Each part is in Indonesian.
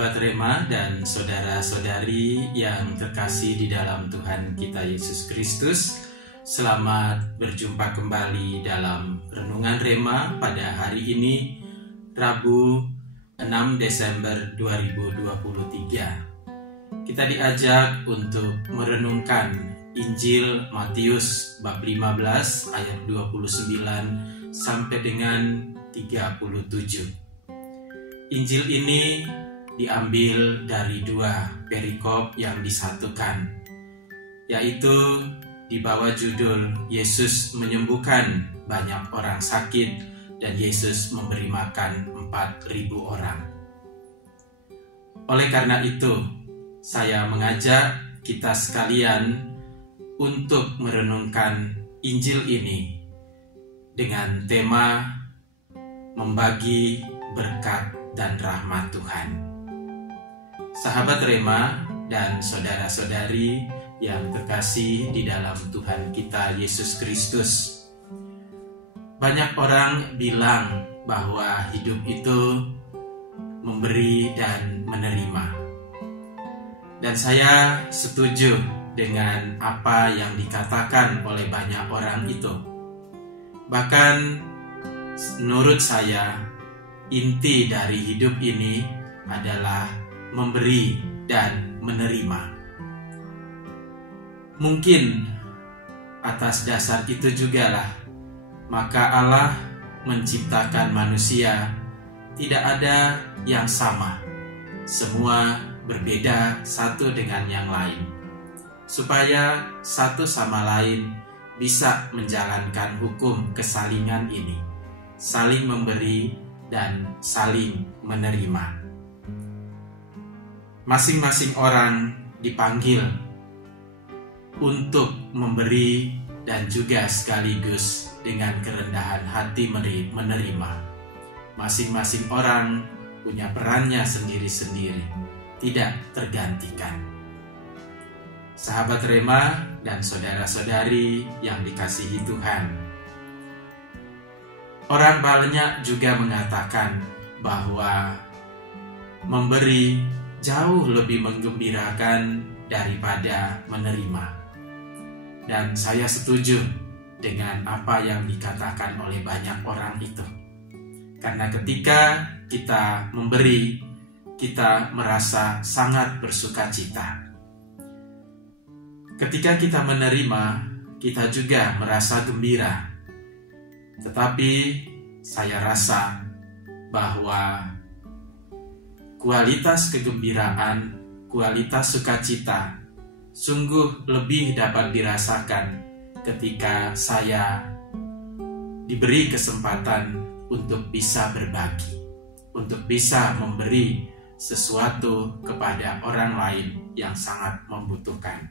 Sahabat Rema dan saudara-saudari yang terkasih di dalam Tuhan kita Yesus Kristus, selamat berjumpa kembali dalam Renungan Rema pada hari ini, Rabu 6 Desember 2023. Kita diajak untuk merenungkan Injil Matius bab 15 ayat 29 sampai dengan 37. Injil ini diambil dari dua perikop yang disatukan, yaitu di bawah judul Yesus menyembuhkan banyak orang sakit dan Yesus memberi makan 4.000 orang. Oleh karena itu, saya mengajak kita sekalian untuk merenungkan Injil ini dengan tema membagi berkat dan rahmat Tuhan. Sahabat Rema dan saudara-saudari yang terkasih di dalam Tuhan kita Yesus Kristus, banyak orang bilang bahwa hidup itu memberi dan menerima. Dan saya setuju dengan apa yang dikatakan oleh banyak orang itu. Bahkan menurut saya, inti dari hidup ini adalah memberi dan menerima. Mungkin atas dasar itu jugalah maka Allah menciptakan manusia tidak ada yang sama. Semua berbeda satu dengan yang lain, supaya satu sama lain bisa menjalankan hukum kesalingan ini, saling memberi dan saling menerima. Masing-masing orang dipanggil untuk memberi dan juga sekaligus dengan kerendahan hati menerima. Masing-masing orang punya perannya sendiri-sendiri, tidak tergantikan. Sahabat Rema dan saudara-saudari yang dikasihi Tuhan, orang banyak juga mengatakan bahwa memberi jauh lebih menggembirakan daripada menerima. Dan saya setuju dengan apa yang dikatakan oleh banyak orang itu. Karena ketika kita memberi, kita merasa sangat bersukacita. Ketika kita menerima, kita juga merasa gembira. Tetapi saya rasa bahwa kualitas kegembiraan, kualitas sukacita sungguh lebih dapat dirasakan ketika saya diberi kesempatan untuk bisa berbagi, untuk bisa memberi sesuatu kepada orang lain yang sangat membutuhkan.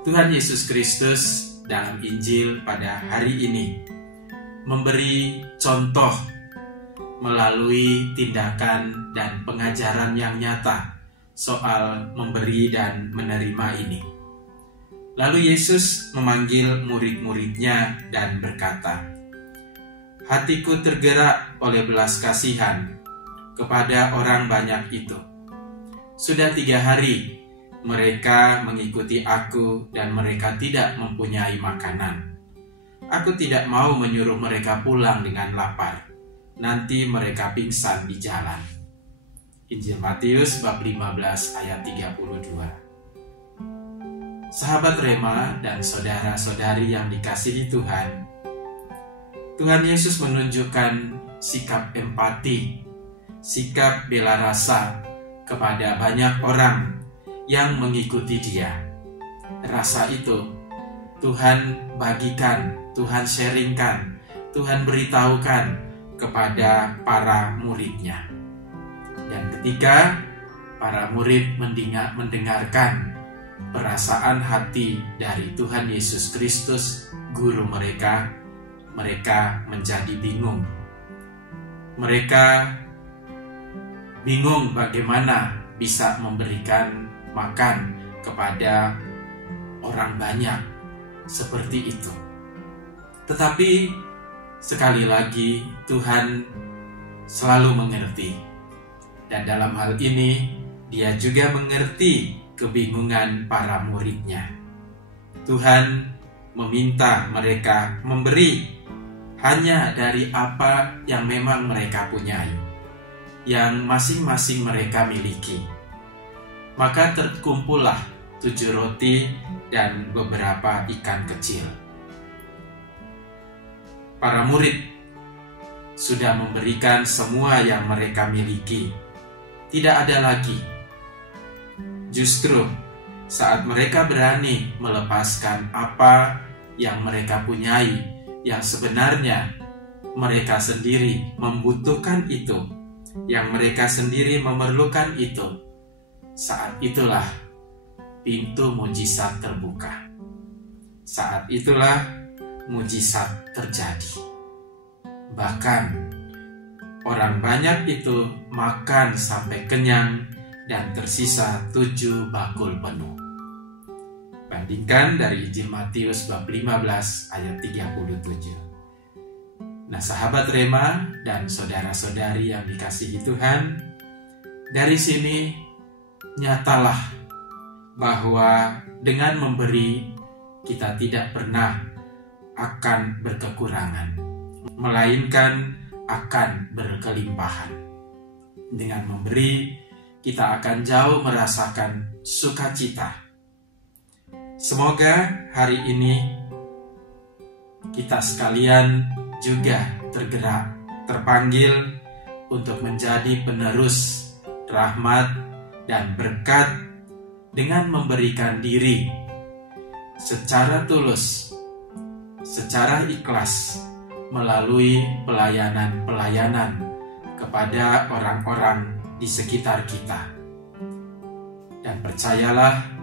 Tuhan Yesus Kristus dalam Injil pada hari ini memberi contoh melalui tindakan dan pengajaran yang nyata soal memberi dan menerima ini. Lalu Yesus memanggil murid-muridnya dan berkata, "Hatiku tergerak oleh belas kasihan kepada orang banyak itu. Sudah 3 hari mereka mengikuti aku dan mereka tidak mempunyai makanan. Aku tidak mau menyuruh mereka pulang dengan lapar. Nanti mereka pingsan di jalan." Injil Matius bab 15 ayat 32. Sahabat Rema dan saudara-saudari yang dikasihi Tuhan, Tuhan Yesus menunjukkan sikap empati, sikap bela rasa kepada banyak orang yang mengikuti Dia. Rasa itu Tuhan bagikan, Tuhan sharingkan, Tuhan beritahukan kepada para murid-Nya. Dan ketika para murid mendengarkan perasaan hati dari Tuhan Yesus Kristus, guru mereka, mereka menjadi bingung. Mereka bingung bagaimana bisa memberikan makan kepada orang banyak seperti itu. Tetapi sekali lagi Tuhan selalu mengerti Dan dalam hal ini, dia juga mengerti kebingungan para muridnya. Tuhan meminta mereka memberi hanya dari apa yang memang mereka punyai, yang masing-masing mereka miliki. Maka terkumpullah 7 roti dan beberapa ikan kecil. Para murid sudah memberikan semua yang mereka miliki. Tidak ada lagi. Justru saat mereka berani melepaskan apa yang mereka punyai, yang sebenarnya mereka sendiri membutuhkan itu, yang mereka sendiri memerlukan itu, saat itulah pintu mujizat terbuka. Saat itulah mujizat terjadi. Bahkan orang banyak itu makan sampai kenyang dan tersisa 7 bakul penuh. Bandingkan dari Injil Matius bab 15 ayat 37. Nah, sahabat Rema dan saudara-saudari yang dikasihi Tuhan, dari sini nyatalah bahwa dengan memberi kita tidak pernah akan berkekurangan, melainkan akan berkelimpahan. Dengan memberi, kita akan jauh merasakan sukacita. Semoga hari ini kita sekalian juga tergerak, terpanggil untuk menjadi penerus rahmat dan berkat dengan memberikan diri secara tulus, secara ikhlas, melalui pelayanan-pelayanan kepada orang-orang di sekitar kita. Dan percayalah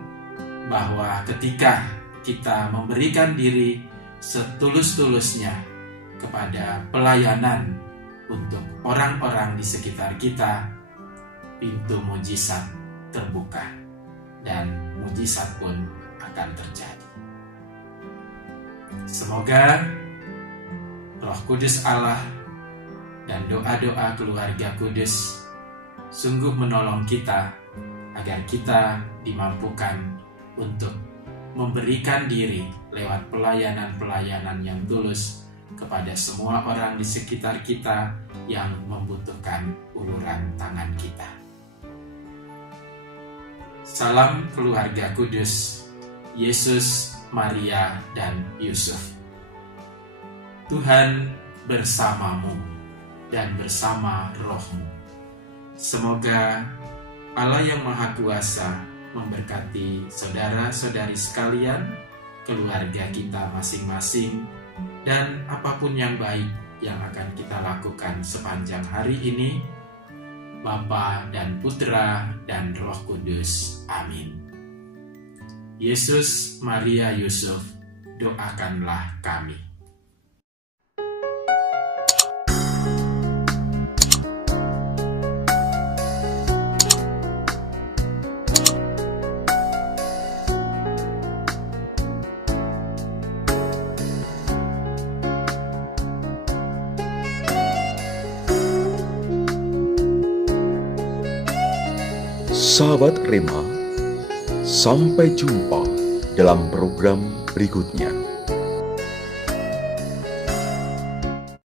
bahwa ketika kita memberikan diri setulus-tulusnya kepada pelayanan untuk orang-orang di sekitar kita, pintu mujizat terbuka dan mujizat pun akan terjadi. Semoga Roh Kudus Allah dan doa-doa keluarga kudus sungguh menolong kita agar kita dimampukan untuk memberikan diri lewat pelayanan-pelayanan yang tulus kepada semua orang di sekitar kita yang membutuhkan uluran tangan kita. Salam keluarga kudus, Yesus, Maria, dan Yusuf. Tuhan bersamamu dan bersama rohmu. Semoga Allah yang Maha Kuasa memberkati saudara-saudari sekalian, keluarga kita masing-masing, dan apapun yang baik yang akan kita lakukan sepanjang hari ini, Bapa dan Putra dan Roh Kudus. Amin. Yesus, Maria, Yusuf, doakanlah kami. Sahabat Rema, sampai jumpa dalam program berikutnya.